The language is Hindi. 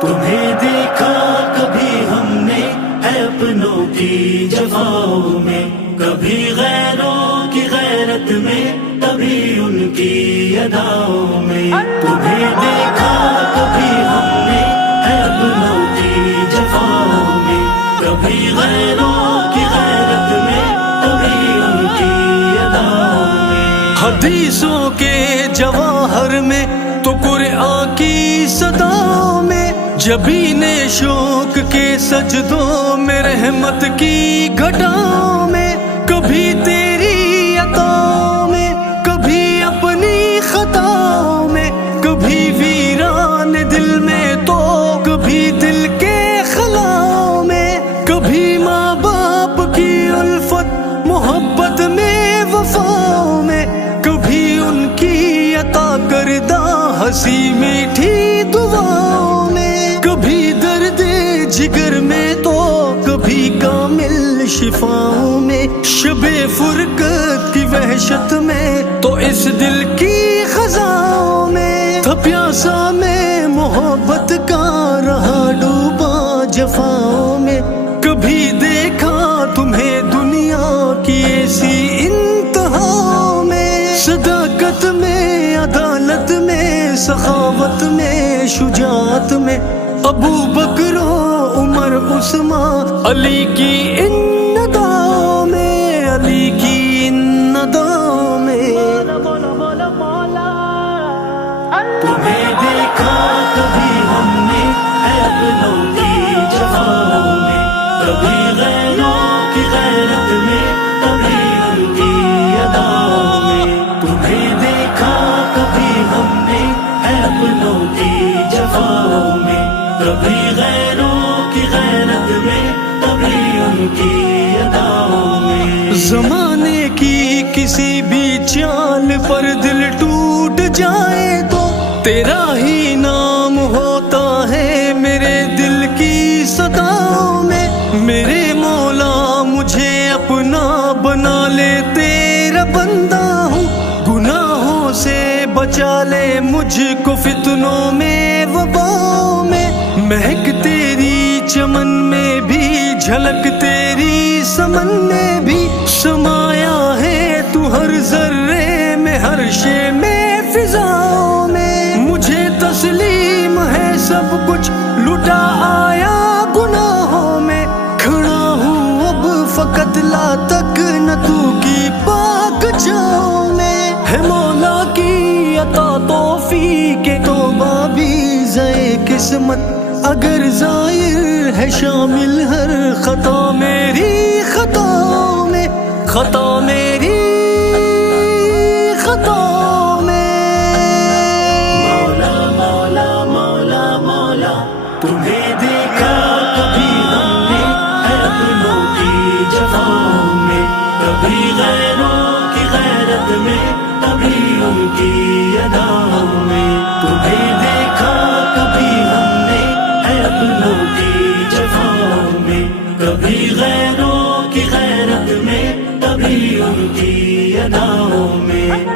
तुम्हें देखा कभी हमने है अपनों की जवाओं में, कभी गैरों की गैरत में, कभी उनकी अदाओं में। तुम्हें देखा कभी हमने है अपनों की जवाओं में, कभी गैरों की गैरत में, कभी उनकी अदाओं में। हदीसों के जवाहर में तो कुरआन की सदाओं में, जबीने शौक के सजदों में, रहमत की घटाओं में, कभी तेरी अताओं में, कभी अपनी खताओं में, कभी वीरान दिल में तो कभी दिल के खलाओं में, कभी माँ बाप की उल्फत मोहब्बत में वफाओं में, कभी उनकी अता करदा हंसी मीठी दुआओं में, कभी दर्द जिगर में तो कभी कामिल शिफाओं में, शबे फुरकत की वहशत में तो इस दिल की खजाओं में, था प्यासा में मोहब्बत का रहा डूबा जफाओं में। कभी देखा तुम्हें दुनिया की ऐसी इंतहाओं में, सदाकत में, अदालत में, सखावत में, शुजात में, अबू बकरो उमर उस्मान अली की इन अदाओं में, अली की इन अदाओं में। तुम्हें देखा कभी हमने है अपनों की जवाओं में, कभी गैरों की गैरत में, कभी उनकी अदाओं में। तुम्हें देखा कभी हमने है अपनों की जवाओं में, कभी गैरों की गैरत में, कभी उनकी अदाओं में। ज़माने की किसी भी चाल पर दिल टूट जाए तो तेरा ही नाम होता है मेरे दिल की सदाओं में। मेरे मौला मुझे अपना बना ले, तेरा बंदा हूँ, गुनाहों से बचा ले मुझको फितनों में वबाओं में। महक तेरी चमन में भी, झलक तेरी समन में भी, समाया है तू हर जर्रे में, हर शे में, फिजाओं में। मुझे तस्लीम है सब कुछ, लुटा आया गुनाहों में, खड़ा हूँ अब फकत ला तक न तू की पाक जाओ में। है मौला की अता तौफीक तौबा भी ज़े किस्मत, अगर ज़ाहिर है शामिल हर खता मेरी खताओं में, खता मेरी खताओं में। मौला मौला मौला मौला, तुम्हें देखा कभी हमने है अपनों की जवाओं में, कभी गैरों की गैरत में, कभी उनकी अदाओं में। तुम्हें देखा कभी हमने है अपनों की जवाओं में, कभी गैरों की गैरत में, कभी उनकी अदाओं में।